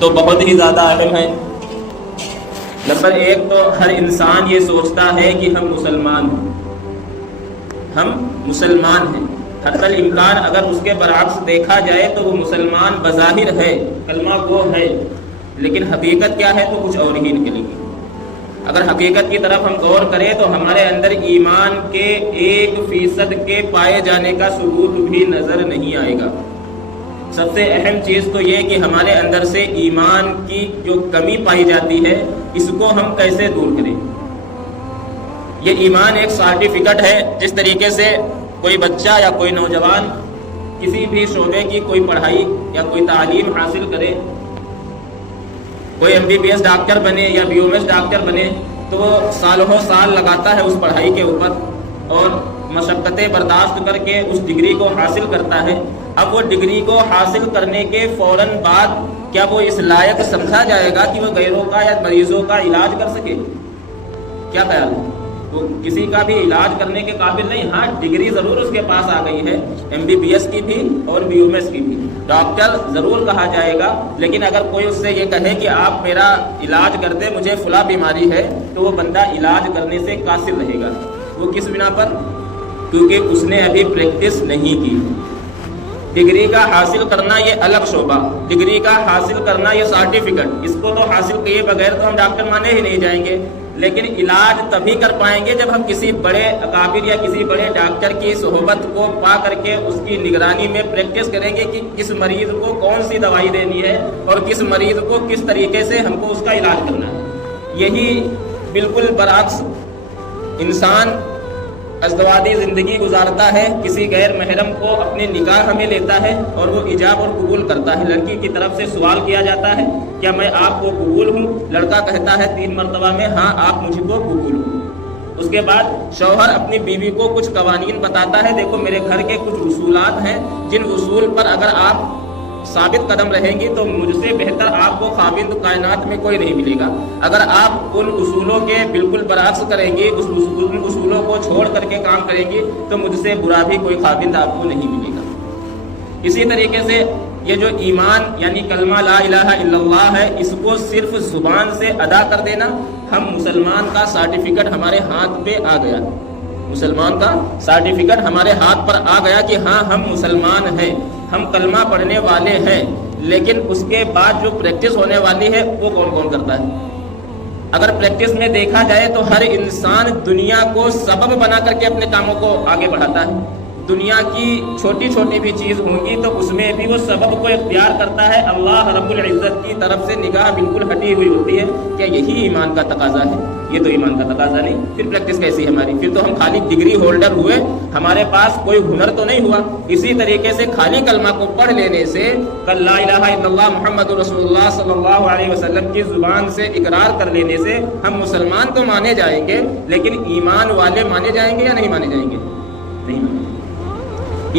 تو بہت ہی زیادہ اہم ہے۔ نمبر ایک تو ہر انسان یہ سوچتا ہے کہ ہم مسلمان ہیں، حتی الامکان اگر اس کے برعکس دیکھا جائے تو وہ مسلمان بظاہر ہے، کلمہ گو ہے، لیکن حقیقت کیا ہے تو کچھ اور ہی نکلے گی۔ اگر حقیقت کی طرف ہم غور کریں تو ہمارے اندر ایمان کے 1% کے پائے جانے کا ثبوت بھی نظر نہیں آئے گا۔ سب سے اہم چیز تو یہ کہ ہمارے اندر سے ایمان کی جو کمی پائی جاتی ہے اس کو ہم کیسے دور کریں۔ یہ ایمان ایک سرٹیفکیٹ ہے، جس طریقے سے کوئی بچہ یا کوئی نوجوان کسی بھی شعبے کی کوئی پڑھائی یا کوئی تعلیم حاصل کرے، کوئی MBBS ڈاکٹر بنے یا BOMS ڈاکٹر بنے تو وہ سالوں سال لگاتا ہے اس پڑھائی کے اوپر اور مشقتیں برداشت کر کے اس ڈگری کو حاصل کرتا ہے۔ اب وہ ڈگری کو حاصل کرنے کے فوراً بعد کیا وہ اس لائق سمجھا جائے گا کہ وہ غیروں کا یا مریضوں کا علاج کر سکے؟ کیا خیال ہے؟ وہ کسی کا بھی علاج کرنے کے قابل نہیں۔ ہاں، ڈگری ضرور اس کے پاس آ گئی ہے، MBBS کی بھی اور BOMS کی بھی، ڈاکٹر ضرور کہا جائے گا، لیکن اگر کوئی اس سے یہ کہے کہ آپ میرا علاج کر دیں، مجھے فلاں بیماری ہے، تو وہ بندہ علاج کرنے سے قاصر رہے گا۔ وہ کس بنا پر؟ کیونکہ اس نے ابھی پریکٹس نہیں کی۔ ڈگری کا حاصل کرنا یہ الگ شعبہ، ڈگری کا حاصل کرنا یہ سرٹیفکیٹ، اس کو تو حاصل کیے بغیر تو ہم ڈاکٹر مانے ہی نہیں جائیں گے۔ لیکن علاج تبھی کر پائیں گے جب ہم کسی بڑے اکابر یا کسی بڑے ڈاکٹر کی صحبت کو پا کر کے اس کی نگرانی میں پریکٹس کریں گے کہ کس مریض کو کون سی دوائی دینی ہے اور کس مریض کو کس طریقے سے ہم کو اس کا علاج کرنا ہے۔ یہی بالکل برعکس انسان ازدواجی زندگی گزارتا ہے، کسی غیر محرم کو اپنے نکاح میں لیتا ہے اور وہ ایجاب اور قبول کرتا ہے۔ لڑکی کی طرف سے سوال کیا جاتا ہے کیا میں آپ کو قبول ہوں؟ لڑکا کہتا ہے 3 مرتبہ میں ہاں آپ مجھ کو قبول ہوں۔ اس کے بعد شوہر اپنی بیوی کو کچھ قوانین بتاتا ہے، دیکھو میرے گھر کے کچھ اصولات ہیں جن اصول پر اگر آپ ثابت قدم رہیں گی تو مجھ سے بہتر آپ کو خاوند کائنات میں کوئی نہیں ملے گا۔ اگر آپ ان اصولوں کے بالکل برعکس کریں گی، ان اصولوں کو چھوڑ کر کے کام کریں گی تو مجھ سے برا بھی کوئی خاوند آپ کو نہیں ملے گا۔ اسی طریقے سے یہ جو ایمان یعنی کلمہ لا الہ الا اللہ ہے، اس کو صرف زبان سے ادا کر دینا، ہم مسلمان کا سرٹیفکیٹ ہمارے ہاتھ پہ آ گیا، مسلمان کا سرٹیفکیٹ ہمارے ہاتھ پر آ گیا کہ ہاں ہم مسلمان ہیں، ہم کلمہ پڑھنے والے ہیں۔ لیکن اس کے بعد جو پریکٹس ہونے والی ہے وہ کون کون کرتا ہے؟ اگر پریکٹس میں دیکھا جائے تو ہر انسان دنیا کو سبب بنا کر کے اپنے کاموں کو آگے بڑھاتا ہے۔ دنیا کی چھوٹی چھوٹی بھی چیز ہوں گی تو اس میں بھی وہ سبب کو اختیار کرتا ہے۔ اللہ رب العزت کی طرف سے نگاہ بالکل ہٹی ہوئی ہوتی ہے۔ کیا یہی ایمان کا تقاضا ہے؟ یہ تو ایمان کا تقاضا نہیں، پھر پریکٹس کیسی ہے ہماری؟ پھر تو ہم خالی ڈگری ہولڈر ہوئے، ہمارے پاس کوئی ہنر تو نہیں ہوا۔ اسی طریقے سے خالی کلمہ کو پڑھ لینے سے، لا الہ الا اللہ محمد رسول اللہ صلی اللہ علیہ وسلم کی زبان سے اقرار کر لینے سے ہم مسلمان تو مانے جائیں گے، لیکن ایمان والے مانے جائیں گے یا نہیں مانے جائیں گے؟ نہیں مانے۔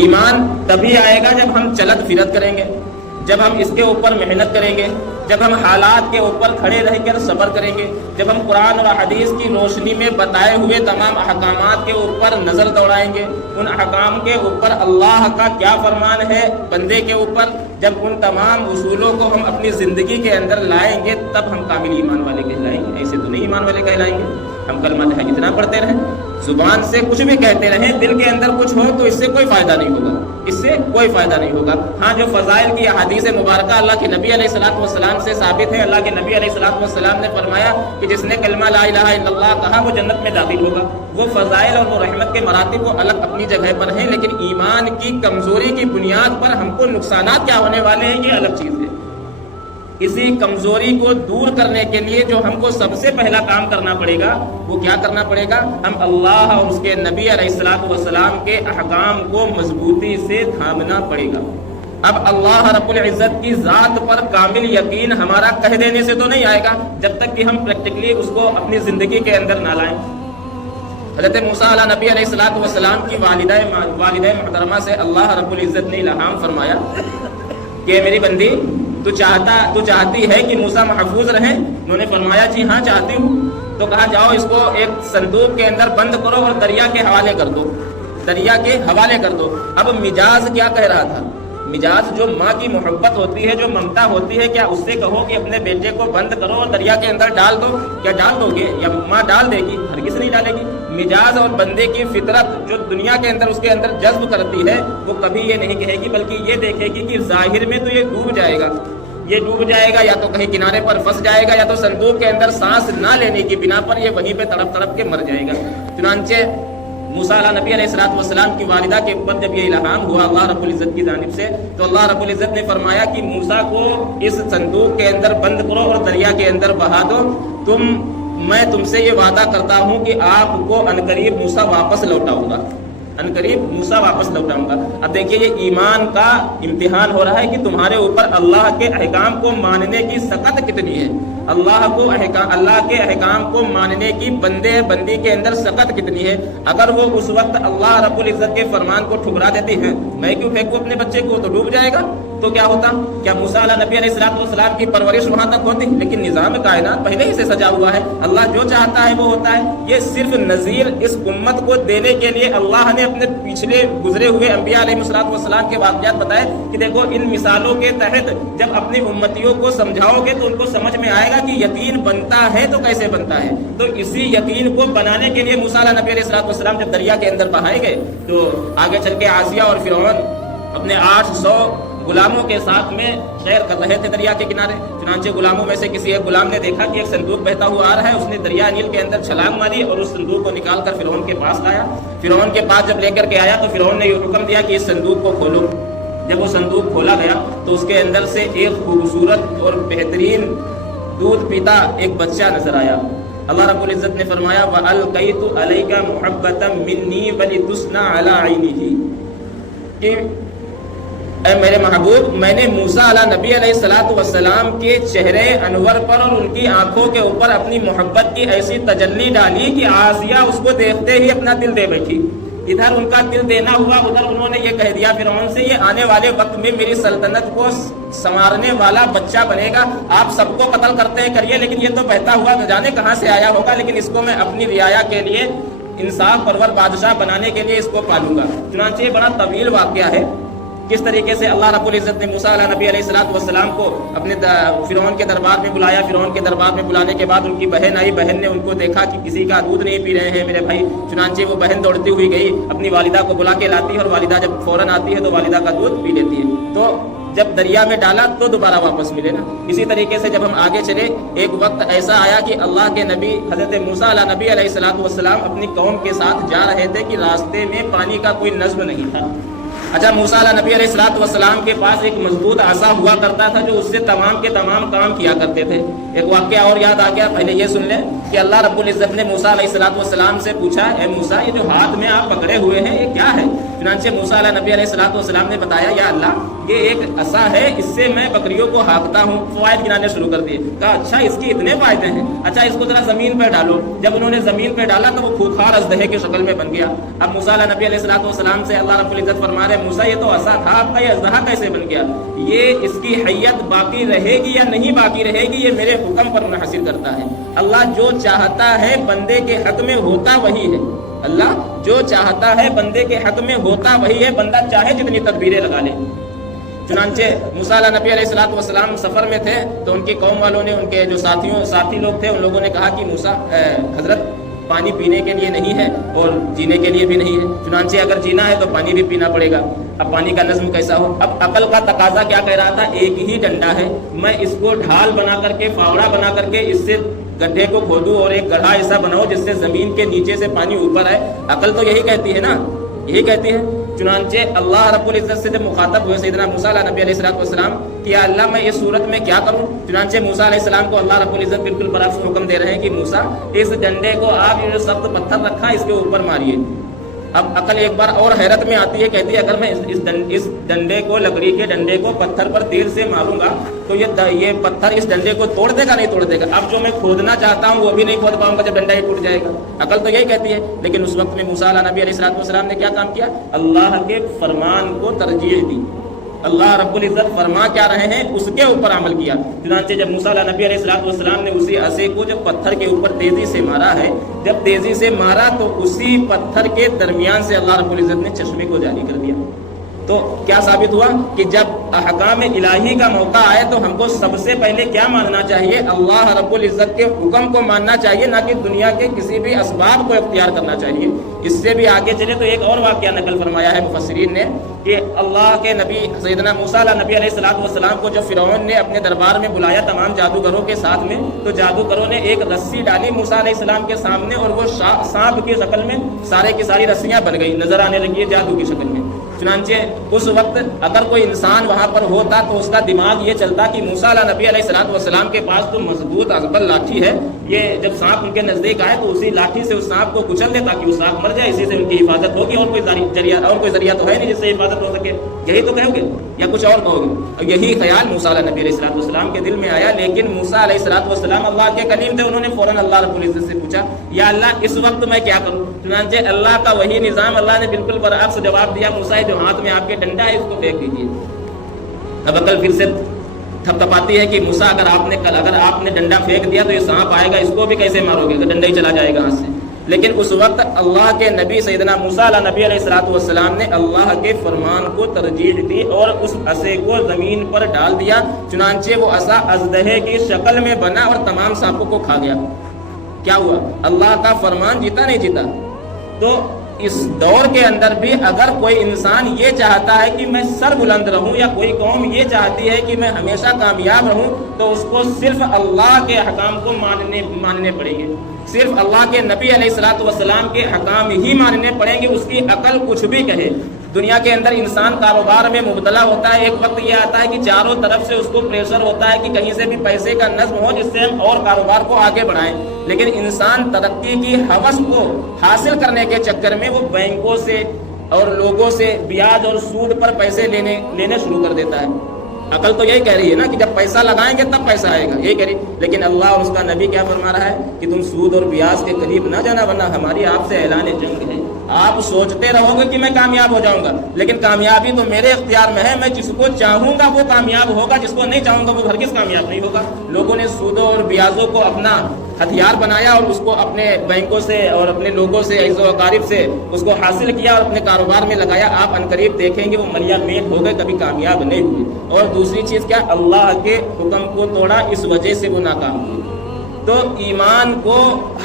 ایمان تبھی آئے گا جب ہم چلت پھرت کریں گے، جب ہم اس کے اوپر محنت کریں گے، جب ہم حالات کے اوپر کھڑے رہ کر صبر کریں گے، جب ہم قرآن اور حدیث کی روشنی میں بتائے ہوئے تمام احکامات کے اوپر نظر دوڑائیں گے، ان احکام کے اوپر اللہ کا کیا فرمان ہے بندے کے اوپر، جب ان تمام اصولوں کو ہم اپنی زندگی کے اندر لائیں گے تب ہم کامل ایمان والے کہلائیں گے۔ ایسے تو نہیں ایمان والے کہلائیں گے۔ ہم کلمہ اتنا پڑھتے رہیں، زبان سے کچھ بھی کہتے رہیں، دل کے اندر کچھ ہو تو اس سے کوئی فائدہ نہیں ہوگا، اس سے کوئی فائدہ نہیں ہوگا۔ ہاں، جو فضائل کی احادیث مبارکہ اللہ کے نبی علیہ الصلوۃ والسلام سے ثابت ہے، اللہ کے نبی علیہ الصلوۃ والسلام نے فرمایا کہ جس نے کلمہ لا الہ الا اللہ کہا وہ جنت میں داخل ہوگا۔ وہ فضائل اور وہ رحمت کے مراتب وہ الگ اپنی جگہ پر ہیں، لیکن ایمان کی کمزوری کی بنیاد پر ہم کو نقصانات کیا ہونے والے ہیں یہ الگ چیز ہے۔ اسی کمزوری کو دور کرنے کے لیے جو ہم کو سب سے پہلا کام کرنا پڑے گا وہ کیا کرنا پڑے گا؟ ہم اللہ اور اس کے نبی علیہ الصلوۃ والسلام کے احکام کو مضبوطی سے تھامنا پڑے گا۔ اب اللہ رب العزت کی ذات پر کامل یقین ہمارا کہہ دینے سے تو نہیں آئے گا جب تک کہ ہم پریکٹیکلی اس کو اپنی زندگی کے اندر نہ لائیں۔ حضرت موسیٰ علیہ نبی علیہ الصلوۃ والسلام کی والدہ محترمہ سے اللہ رب العزت نے الہام فرمایا کہ میری بندی تو چاہتی ہے کہ موسیٰ محفوظ رہیں؟ انہوں نے فرمایا جی ہاں چاہتی ہوں۔ تو کہا جاؤ اس کو ایک صندوق کے اندر بند کرو اور دریا کے حوالے کر دو، دریا کے حوالے کر دو۔ اب مجاز کیا کہہ رہا تھا؟ مجاز جو ماں کی محبت ہوتی ہے، جو ممتا ہوتی ہے، کیا اس سے کہو کہ اپنے بیٹے کو بند کرو اور دریا کے اندر ڈال دو؟ کیا ڈال دو گے؟ یا ماں ڈال دے گی؟ ہرگز نہیں ڈالے گی۔ مجاز اور بندے کی فطرت جو دنیا کے اندر اس کے اندر جذب کرتی ہے، وہ کبھی یہ نہیں کہے گی، بلکہ یہ دیکھے گی کہ ظاہر میں تو یہ ڈوب جائے گا، یہ ڈوب جائے گا، یا تو کہیں کنارے پر پھنس جائے گا، یا تو صندوق کے اندر سانس نہ لینے کی بنا پر یہ وہیں پہ تڑپ تڑپ کے مر جائے گا۔ چنانچہ موسیٰ علیہ نبی علیہ السلام کی والدہ کے اوپر جب یہ الہام ہوا اللہ رب العزت کی جانب سے، تو اللہ رب العزت نے فرمایا کہ موسیٰ کو اس صندوق کے اندر بند کرو اور دریا کے اندر بہا دو، میں تم سے یہ وعدہ کرتا ہوں کہ آپ کو عنقریب موسیٰ واپس لوٹاؤں گا، عنقریب موسیٰ واپس لوٹاؤں گا۔ اب دیکھیے یہ ایمان کا امتحان ہو رہا ہے کہ تمہارے اوپر اللہ کے احکام کو ماننے کی سخت کتنی ہے، اللہ کے احکام کو ماننے کی بندی کے اندر سخت کتنی ہے۔ اگر وہ اس وقت اللہ رب العزت کے فرمان کو ٹھکرا دیتی ہیں، میں کیوں پھینکوں اپنے بچے کو، تو ڈوب جائے گا، تو کیا ہوتا؟ کیا موسیٰ علیہ نبی علیہ السلام کی پرورش وہاں تک ہوتی؟ لیکن نظام کائنات پہلے ہی سے سجا ہوا ہے، اللہ جو چاہتا ہے وہ ہوتا ہے۔ یہ صرف نذیر اس امت کو دینے کے لیے اللہ نے اپنے پچھلے گزرے ہوئے انبیاء علیہ السلام کے واقعات بتائے کہ دیکھو ان مثالوں کے تحت جب اپنی امتیوں کو سمجھاؤ گے تو ان کو سمجھ میں آئے گا کہ یقین بنتا ہے تو کیسے بنتا ہے۔ تو اسی یقین کو بنانے کے لیے موسیٰ علیہ نبی علیہ السلام جب دریا کے اندر بہائے گئے تو آگے چل کے آسیہ اور فرعون اپنے 800 غلاموں کے ساتھ میں سیر کر رہے تھے دریا کے کنارے۔ چنانچہ غلاموں میں سے کسی ایک غلام نے دیکھا کہ ایک صندوق بہتا ہوا آ رہا ہے، اس نے دریا نیل کے اندر چھلانگ ماری اور اس صندوق کو نکال کر فرعون کے پاس لایا۔ فرعون کے پاس جب لے کر کے آیا تو فرعون نے یہ حکم دیا کہ اس صندوق کو کھولو۔ جب وہ صندوق کھولا گیا تو اس کے اندر سے ایک خوبصورت اور بہترین دودھ پیتا ایک بچہ نظر آیا۔ اللہ رب العزت نے فرمایا وَأَلْقَيْتُ عَلَيْكَ مُحَبَّةً مِّنِّي وَلِتُصْنَعَ عَلَىٰ عَيْنِهِ کہ اے میرے محبوب، میں نے موسیٰ علیہ نبی علیہ السلام کے چہرے انور پر اور ان کی آنکھوں کے اوپر اپنی محبت کی ایسی تجلی ڈالی کہ آسیہ اس کو دیکھتے ہی اپنا دل دے بیٹھی۔ ادھر ان کا دل دینا ہوا، ادھر انہوں نے یہ کہہ دیا فرعون سے یہ آنے والے وقت میں میری سلطنت کو سنوارنے والا بچہ بنے گا، آپ سب کو قتل کرتے کریے، لیکن یہ تو بہتا ہوا نہ جانے کہاں سے آیا ہوگا، لیکن اس کو میں اپنی رعایا کے لیے انصاف پرور بادشاہ بنانے کے لیے اس کو پالوں گا۔ چنانچہ یہ بڑا طویل واقعہ ہے کس طریقے سے اللہ رب العزت نے موسیٰ علیہ نبی علیہ السلام کو اپنے فرعون کے دربار میں بلایا۔ فرعون کے دربار میں بلانے کے بعد ان کی بہن آئی، بہن نے ان کو دیکھا کہ کسی کا دودھ نہیں پی رہے ہیں میرے بھائی۔ چنانچہ وہ بہن دوڑتی ہوئی گئی، اپنی والدہ کو بلا کے لاتی ہے، اور والدہ جب فوراً آتی ہے تو والدہ کا دودھ پی لیتی ہے۔ تو جب دریا میں ڈالا تو دوبارہ واپس ملے نا۔ اسی طریقے سے جب ہم آگے چلے، ایک وقت ایسا آیا کہ اللہ کے نبی حضرت موسیٰ علیہ نبی علیہ السلام اپنی قوم کے ساتھ جا رہے تھے کہ راستے میں پانی کا کوئی نظم نہیں تھا۔ اچھا، موسیٰ علیہ نبی علیہ السلام کے پاس ایک مضبوط عصا ہوا کرتا تھا جو اس سے تمام کے تمام کام کیا کرتے تھے۔ ایک واقعہ اور یاد آ گیا، پہلے یہ سن لیں کہ اللہ رب العزت نے موسیٰ علیہ السلام سے پوچھا، اے موسیٰ یہ جو ہاتھ میں آپ پکڑے ہوئے ہیں یہ کیا ہے؟ چنانچہ موسیٰ علیہ نبی علیہ السلام نے بتایا، یا اللہ یہ ایک عصا ہے، اس سے میں بکریوں کو ہانکتا ہوں۔ فوائد گنانے شروع کر دیے، کہا اچھا اس کی اتنے فائدے ہیں، اچھا اس کو ذرا زمین پہ ڈالو۔ جب انہوں نے زمین پہ ڈالا تو وہ خونخوار اژدہے کی شکل میں بن گیا۔ اب موسیٰ علیہ نبی علیہ السلام سے اللہ رب العزت فرما رہے، موسیٰ یہ تو عصا تھا، آپ کا یہ اژدہا کیسے بن گیا؟ یہ اس کی حیت باقی رہے گی یا نہیں باقی رہے گی یہ میرے حکم پر منحصر کرتا ہے۔ اللہ جو چاہتا ہے بندے کے حق میں ہوتا وہی ہے، اللہ جو چاہتا ہے بندے کے حق میں ہوتا وہی ہے، بندہ چاہے جتنی تدبیریں لگا لے۔ چنانچہ موسیٰ علیہ نبی علیہ السلام سفر میں تھے تو ان کی قوم والوں نے، ان کے جو ساتھی لوگ تھے، ان لوگوں نے کہا کہ موسیٰ حضرت پانی پینے کے لیے نہیں ہے اور جینے کے لیے بھی نہیں ہے، چنانچہ اگر جینا ہے تو پانی بھی پینا پڑے گا۔ اب پانی کا نظم کیسا ہو؟ اب عقل کا تقاضا کیا کہہ رہا تھا؟ ایک ہی ڈنڈا ہے، میں اس کو ڈھال بنا کر کے، فاوڑا بنا کر کے اس سے گڈھے کو کھودوں اور ایک گڑھا ایسا بناؤ جس سے زمین کے نیچے سے پانی اوپر آئے۔ عقل تو یہی کہتی ہے نا، یہی کہتی ہے۔ چنانچہ اللہ رب العزت سے جب مخاطب ہوئے سیدنا موسیٰ علیہ نبی علیہ السلام کہ یا اللہ میں اس صورت میں کیا کروں؟ چنانچہ موسیٰ علیہ السلام کو اللہ رب العزت بالکل برعکس حکم دے رہے ہیں کہ موسیٰ اس ڈنڈے کو آپ یہ جو سخت پتھر رکھا اس کے اوپر ماریے۔ اب عقل ایک بار اور حیرت میں آتی ہے، کہتی ہے اگر میں اس ڈنڈے کو، لکڑی کے ڈنڈے کو پتھر پر تیر سے ماروں گا تو یہ پتھر اس ڈنڈے کو توڑ دے گا؟ نہیں توڑ دے گا۔ اب جو میں کھودنا چاہتا ہوں وہ بھی نہیں کھود پاؤں گا جب ڈنڈا ہی ٹوٹ جائے گا۔ عقل تو یہی کہتی ہے، لیکن اس وقت میں موسیٰ علیہ نبی علیہ السلام نے کیا کام کیا؟ اللہ کے فرمان کو ترجیح دی۔ اللہ رب العزت فرما کیا رہے ہیں اس کے اوپر عمل کیا۔ چنانچہ جب موسیٰ علیہ نبی علیہ السلام نے اسی عصے کو جب پتھر کے اوپر تیزی سے مارا ہے، جب تیزی سے مارا تو اسی پتھر کے درمیان سے اللہ رب العزت نے چشمے کو جاری کر دیا۔ تو کیا ثابت ہوا کہ جب احکام الہی کا موقع آئے تو ہم کو سب سے پہلے کیا ماننا چاہیے؟ اللہ رب العزت کے حکم کو ماننا چاہیے، نہ کہ دنیا کے کسی بھی اسباب کو اختیار کرنا چاہیے۔ اس سے بھی آگے چلے تو ایک اور واقعہ نقل فرمایا ہے مفسرین نے کہ اللہ کے نبی سیدنا موسیٰ نبی علیہ السلام کو جب فرعون نے اپنے دربار میں بلایا تمام جادوگروں کے ساتھ میں، تو جادوگروں نے ایک رسی ڈالی موسیٰ علیہ السلام کے سامنے، اور وہ سانپ کی شکل میں سارے کی ساری رسیاں بن گئی، نظر آنے لگی ہے جادو کی شکل میں۔ چنانچہ اس وقت اگر کوئی انسان وہاں پر ہوتا تو اس کا دماغ یہ چلتا کہ موسیٰ نبی علیہ السلام کے پاس تو مضبوط ازبل لاٹھی ہے، یہ جب سانپ ان کے نزدیک آئے تو اسی لاٹھی سے اس سانپ کو کچل دے تاکہ وہ سانپ مر جائے، اسی سے ان کی حفاظت ہوگی، اور کوئی ذریعہ تو ہے نہیں جس سے حفاظت ہو سکے۔ یہی تو کہو گے یا کچھ اور کہو گے؟ اور یہی خیال موسیٰ نبی علیہ السلام کے دل میں آیا، لیکن موسیٰ علیہ السلام اللہ کے کلیم تھے، انہوں نے فوراً اللہ رب العزت سے پوچھا یا اللہ اس وقت میں کیا کروں؟ چنانچہ اللہ کا وہی نظام، اللہ نے بالکل برعکس جواب دیا، موسیٰ جو ہاتھ میں آپ کے ڈنڈا ہے اس کو پھینک دیجیے۔ اب عقل پھر سے تھپ تھپاتی ہے کہ موسیٰ اگر آپ نے ڈنڈا پھینک دیا تو یہ سانپ آئے گا، اس کو بھی کیسے مارو گے؟ ڈنڈا ہی چلا جائے گا ہاتھ سے۔ لیکن اس وقت اللہ کے نبی سیدنا موسیٰ نبی علیہ السلام نے اللہ کے فرمان کو ترجیح دی اور اس عصا کو زمین پر ڈال دیا، چنانچہ وہ عصا اژدہے کی شکل میں بنا اور تمام سانپوں کو کھا گیا۔ کیا ہوا؟ اللہ کا فرمان جیتا نہیں جیتا؟ تو اس دور کے اندر بھی اگر کوئی انسان یہ چاہتا ہے کہ میں سر بلند رہوں، یا کوئی قوم یہ چاہتی ہے کہ میں ہمیشہ کامیاب رہوں، تو اس کو صرف اللہ کے احکام کو ماننے پڑیں گے، صرف اللہ کے نبی علیہ السلام کے احکام ہی ماننے پڑیں گے۔ اس کی عقل کچھ بھی کہے۔ دنیا کے اندر انسان کاروبار میں مبتلا ہوتا ہے، ایک وقت یہ آتا ہے کہ چاروں طرف سے اس کو پریشر ہوتا ہے کہ کہیں سے بھی پیسے کا نظم ہو جس سے ہم اور کاروبار کو آگے بڑھائیں، لیکن انسان ترقی کی ہوس کو حاصل کرنے کے چکر میں وہ بینکوں سے اور لوگوں سے بیاج اور سود پر پیسے لینے شروع کر دیتا ہے۔ عقل تو یہی کہہ رہی ہے نا کہ جب پیسہ لگائیں گے تب پیسہ آئے گا، یہی کہہ رہی، لیکن اللہ اور اس کا نبی کیا فرما رہا ہے کہ تم سود اور بیاج کے قریب نہ جانا ورنہ ہماری آپ سے اعلان جنگ ہے۔ آپ سوچتے رہو گے کہ میں کامیاب ہو جاؤں گا، لیکن کامیابی تو میرے اختیار میں ہے، میں جس کو چاہوں گا وہ کامیاب ہوگا، جس کو نہیں چاہوں گا وہ ہرگز کامیاب نہیں ہوگا۔ لوگوں نے سودوں اور بیاجوں کو اپنا ہتھیار بنایا اور اس کو اپنے بینکوں سے اور اپنے لوگوں سے عزیز و اقارب سے اس کو حاصل کیا اور اپنے کاروبار میں لگایا۔ آپ عنقریب دیکھیں گے وہ ملیا میٹ ہو گئے، کبھی کامیاب نہیں ہوئے۔ اور دوسری چیز کیا؟ اللہ کے حکم کو توڑا، اس وجہ سے وہ ناکام ہوئے۔ تو ایمان کو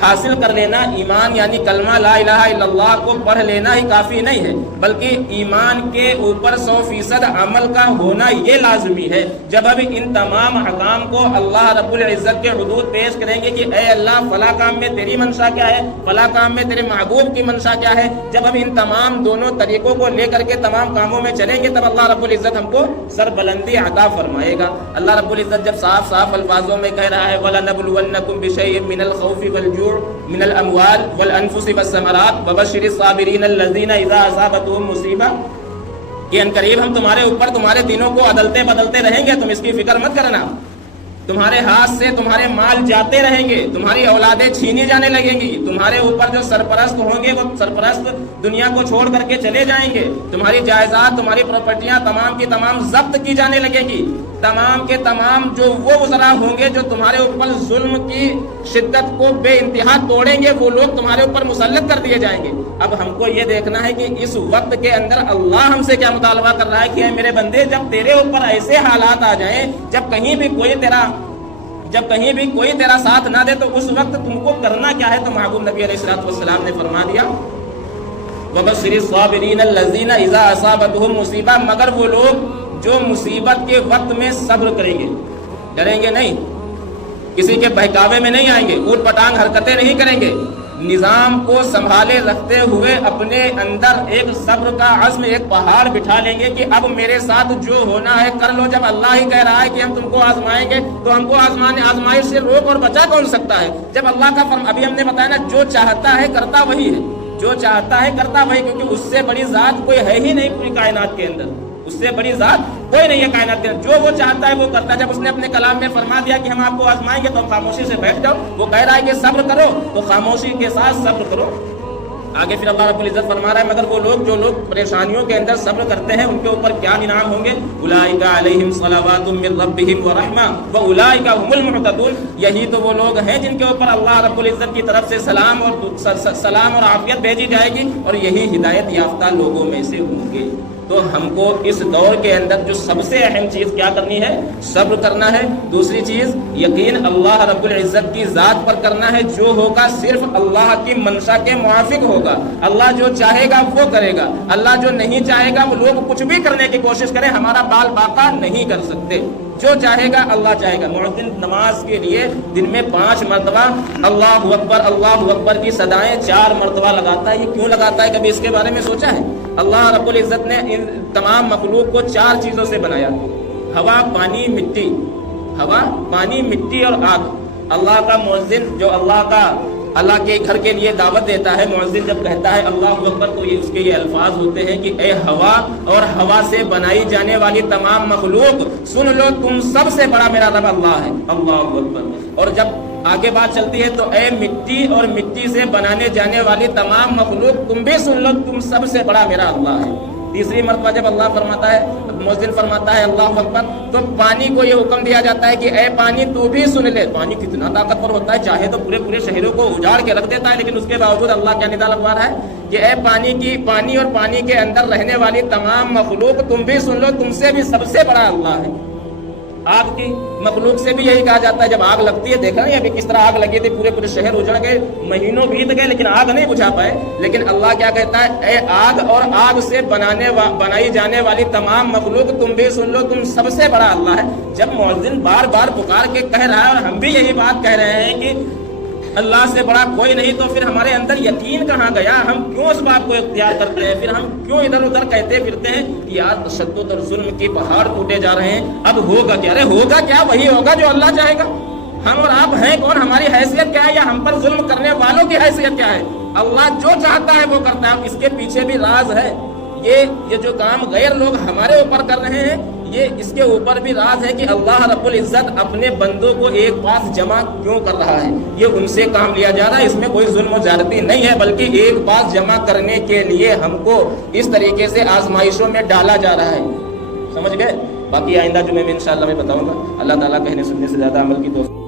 حاصل کر لینا، ایمان یعنی کلمہ لا الہ الا اللہ کو پڑھ لینا ہی کافی نہیں ہے، بلکہ ایمان کے اوپر 100% عمل کا ہونا یہ لازمی ہے۔ جب ابھی ان تمام حکام کو اللہ رب العزت کے حدود پیش کریں گے کہ اے اللہ فلاں کام میں تیری منشا کیا ہے، فلاں کام میں تیرے محبوب کی منشا کیا ہے، جب ہم ان تمام دونوں طریقوں کو لے کر کے تمام کاموں میں چلیں گے تب اللہ رب العزت ہم کو سر بلندی عطا فرمائے گا۔ اللہ رب العزت جب صاف صاف الفاظوں میں کہہ رہا ہے وَلَنَبْلُوَنَّكُمْ بِشَيْءٍ مِّنَ الْخَوْفِ وَالْجُوعِ مِنَ الْأَمْوَالِ وَالْأَنفُسِ وَالثَّمَرَاتِ وَبَشِّرِ الصَّابِرِينَ الَّذِينَ إِذَا أَصَابَتْهُمْ مُصِيبَةٌ کہ عنقریب ہم تمہارے اوپر تمہارے دینوں کو عدلتے بدلتے رہیں گے، تم اس کی فکر مت کرنا۔ تمہارے ہاتھ سے تمہارے مال جاتے رہیں گے، تمہاری اولادیں چھینی جانے لگیں گی، تمہارے اوپر جو سرپرست ہوں گے وہ سرپرست دنیا کو چھوڑ کر کے چلے جائیں گے، تمہاری جائیداد تمہاری پراپرٹیاں تمام کی تمام ضبط کی جانے لگیں گی، تمام کے تمام جو وہ وزراء ہوں گے جو تمہارے اوپر ظلم کی شدت کو بے انتہا توڑیں گے، وہ لوگ تمہارے اوپر مسلط کر دیے جائیں گے۔ اب ہم کو یہ دیکھنا ہے کہ اس وقت کے اندر اللہ ہم سے کیا مطالبہ کر رہا ہے کہ اے میرے بندے جب تیرے اوپر ایسے حالات آ جائیں، جب کہیں بھی کوئی تیرا ساتھ نہ دے تو اس وقت تم کو کرنا کیا ہے؟ تو محبوب نبی علیہ السلام نے فرما دیا وَبَشِّرِ الصَّابِرِينَ الَّذِينَ إِذَا أَصَابَتْهُمْ مُصِيبَةٌ مگر وہ لوگ جو مصیبت کے وقت میں صبر کریں گے، ڈریں گے نہیں، کسی کے بہکاوے میں نہیں آئیں گے، اوٹ پٹانگ حرکتیں نہیں کریں گے، نظام کو سنبھالے رکھتے ہوئے اپنے اندر ایک صبر کا عزم، ایک پہاڑ بٹھا لیں گے کہ اب میرے ساتھ جو ہونا ہے کر لو۔ جب اللہ ہی کہہ رہا ہے کہ ہم تم کو آزمائیں گے تو ہم کو آزمائش سے روک اور بچا کون سکتا ہے؟ جب اللہ کا فرمان ابھی ہم نے بتایا نا، جو چاہتا ہے کرتا وہی ہے، جو چاہتا ہے کرتا وہی، کیونکہ اس سے بڑی ذات کوئی ہے ہی نہیں پوری کائنات کے اندر، اس سے بڑی ذات کوئی نہیں ہے کائنات کے اندر، جو وہ چاہتا ہے وہ کرتا ہے۔ جب اس نے اپنے کلام میں فرما دیا کہ ہم آپ کو آزمائیں گے تو خاموشی سے بیٹھ جاؤ، وہ کہہ رہا ہے کہ صبر کرو تو خاموشی کے ساتھ صبر کرو۔ آگے پھر اللہ رب العزت فرما رہا ہے مگر وہ لوگ جو لوگ پریشانیوں کے اندر صبر کرتے ہیں ان کے اوپر کیا انعام ہوں گے؟ اولئک علیہم صلوات من ربہم ورحمہ واولئک هم المہتدون، یہی تو وہ لوگ ہیں جن کے اوپر اللہ رب العزت کی طرف سے سلام اور عافیت بھیجی جائے گی اور یہی ہدایت یافتہ لوگوں میں سے ہوں گے۔ تو ہم کو اس دور کے اندر جو سب سے اہم چیز کیا کرنی ہے؟ صبر کرنا ہے. دوسری چیز یقین اللہ رب العزت کی ذات پر کرنا ہے. جو ہوگا صرف اللہ کی منشا کے موافق ہوگا. اللہ جو چاہے گا وہ کرے گا. اللہ جو نہیں چاہے گا وہ لوگ کچھ بھی کرنے کی کوشش کریں ہمارا بال باقا نہیں کر سکتے. جو چاہے گا اللہ چاہے گا. مؤذن نماز کے لیے دن میں 5 مرتبہ اللہ اکبر کی صدائیں 4 مرتبہ لگاتا ہے. یہ کیوں لگاتا ہے؟ کبھی اس کے بارے میں سوچا ہے؟ اللہ رب العزت نے ان تمام مخلوق کو 4 چیزوں سے بنایا: ہوا، پانی، مٹی. ہوا، پانی، مٹی اور آگ. اللہ کا مؤذن جو اللہ کے گھر کے لیے دعوت دیتا ہے، مؤذن جب کہتا ہے اللہ اکبر تو اس کے یہ الفاظ ہوتے ہیں کہ اے ہوا اور ہوا سے بنائی جانے والی تمام مخلوق سن لو، تم سب سے بڑا میرا رب اللہ ہے. اللہ اکبر. اور جب آگے بات چلتی ہے تو اے مٹی اور مٹی سے بنانے جانے والی تمام مخلوق تم بھی سن لو، تم سب سے بڑا میرا اللہ ہے. تیسری مرتبہ جب اللہ فرماتا ہے، مؤذن فرماتا ہے اللہ اکبر، تو پانی کو یہ حکم دیا جاتا ہے کہ اے پانی تو بھی سن لے. پانی کتنا طاقتور ہوتا ہے، چاہے تو پورے شہروں کو اجاڑ کے رکھ دیتا ہے، لیکن اس کے باوجود اللہ کیا ندا لگوا رہا ہے کہ اے پانی اور پانی کے اندر رہنے والی تمام مخلوق تم بھی سن لو، تم سے بھی سب سے بڑا اللہ ہے. آگ کی مخلوق سے بھی یہی کہا جاتا ہے. جب آگ لگتی ہے، دیکھا نہیں ابھی کس طرح آگ لگی تھی، پورے شہر اجڑ گئے، مہینوں بیت گئے لیکن آگ نہیں بجھا پائے. لیکن اللہ کیا کہتا ہے؟ اے آگ اور آگ سے بنائی جانے والی تمام مخلوق تم بھی سن لو، تم سب سے بڑا اللہ ہے. جب مؤذن بار بار پکار کے کہہ رہا ہے اور ہم بھی یہی بات کہہ رہے ہیں کہ اللہ سے بڑا کوئی نہیں، تو پھر ہمارے اندر یقین کہاں گیا؟ ہم کیوں اس بات کو اختیار کرتے ہیں؟ پھر ہم کیوں ادھر ادھر کہتے پھرتے ہیں کہ یار تشدد اور ظلم کے پہاڑ ٹوٹے جا رہے ہیں، اب ہوگا کیا؟ ارے ہوگا کیا؟ وہی ہوگا جو اللہ چاہے گا. ہم اور آپ ہیں کون؟ ہماری حیثیت کیا ہے؟ یا ہم پر ظلم کرنے والوں کی حیثیت کیا ہے؟ اللہ جو چاہتا ہے وہ کرتا ہے. اس کے پیچھے بھی راز ہے. یہ جو کام غیر لوگ ہمارے اوپر کر رہے ہیں، اس کے اوپر بھی راز ہے کہ اللہ رب العزت اپنے بندوں کو ایک پاس جمع کیوں کر رہا ہے. یہ ان سے کام لیا جا رہا ہے، اس میں کوئی ظلم و زیادتی نہیں ہے، بلکہ ایک پاس جمع کرنے کے لیے ہم کو اس طریقے سے آزمائشوں میں ڈالا جا رہا ہے. سمجھ گئے؟ باقی آئندہ جمعے میں انشاءاللہ میں بتاؤں گا. اللہ تعالیٰ کہنے سننے سے زیادہ عمل کی توفیق